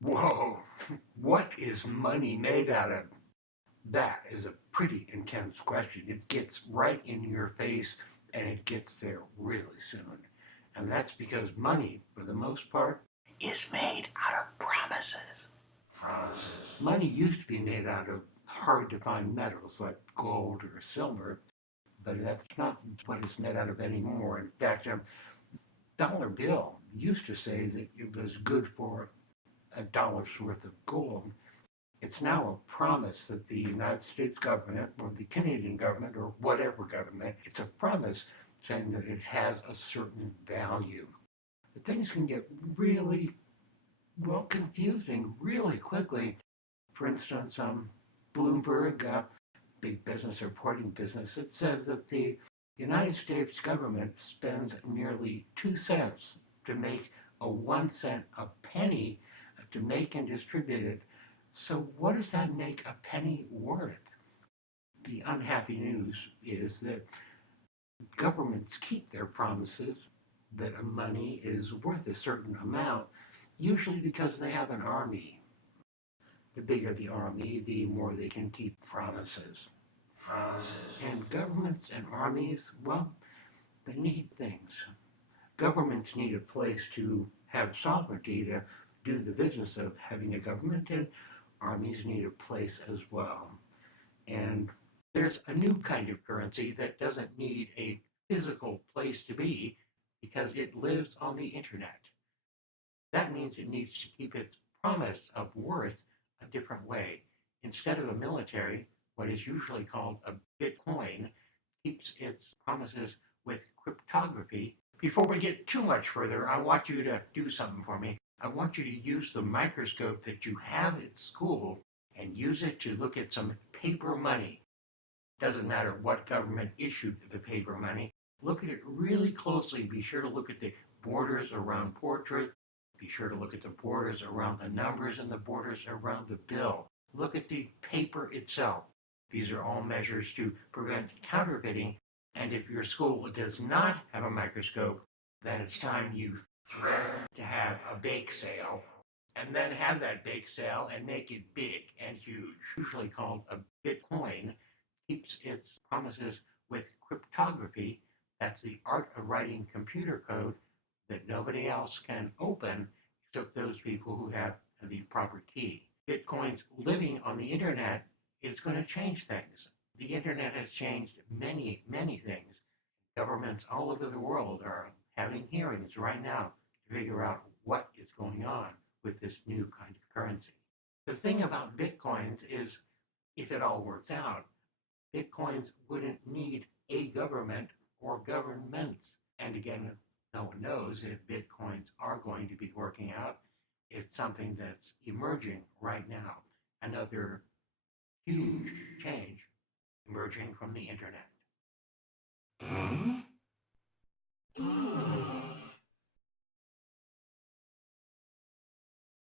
Whoa, what is money made out of? That is a pretty intense question. It gets right in your face and it gets there really soon. And that's because money, for the most part, is made out of promises. Promises. Money used to be made out of hard to find metals like gold or silver, but that's not what it's made out of anymore. In fact, a dollar bill used to say that it was good for $1 worth of gold. It's now a promise that the United States government or the Canadian government or whatever government, it's a promise saying that it has a certain value. But things can get really, well, confusing really quickly. For instance, Bloomberg, big business reporting business, it says that the United States government spends nearly 2 cents to make a 1 cent a penny to make and distribute it. So what does that make a penny worth? The unhappy news is that governments keep their promises that money is worth a certain amount, usually because they have an army. The bigger the army, the more they can keep promises. Promises. And governments and armies, well, they need things. Governments need a place to have sovereignty to do the business of having a government, and armies need a place as well. And there's a new kind of currency that doesn't need a physical place to be because it lives on the internet. That means it needs to keep its promise of worth a different way. Instead of a military, what is usually called a Bitcoin keeps its promises with cryptography. Before we get too much further, I want you to do something for me. I want you to use the microscope that you have at school and use it to look at some paper money. Doesn't matter what government issued the paper money. Look at it really closely. Be sure to look at the borders around portrait. Be sure to look at the borders around the numbers and the borders around the bill. Look at the paper itself. These are all measures to prevent counterfeiting. And if your school does not have a microscope, then it's time you threaten to have a bake sale and then have that bake sale and make it big and huge. Usually called a Bitcoin, keeps its promises with cryptography. That's the art of writing computer code that nobody else can open except those people who have the proper key. Bitcoin's living on the internet is going to change things. The internet has changed many, many things. Governments all over the world are having hearings right now to figure out what is going on with this new kind of currency. The thing about Bitcoins is, if it all works out, Bitcoins wouldn't need a government or governments. And again, no one knows if Bitcoins are going to be working out. It's something that's emerging right now. Another huge change emerging from the internet.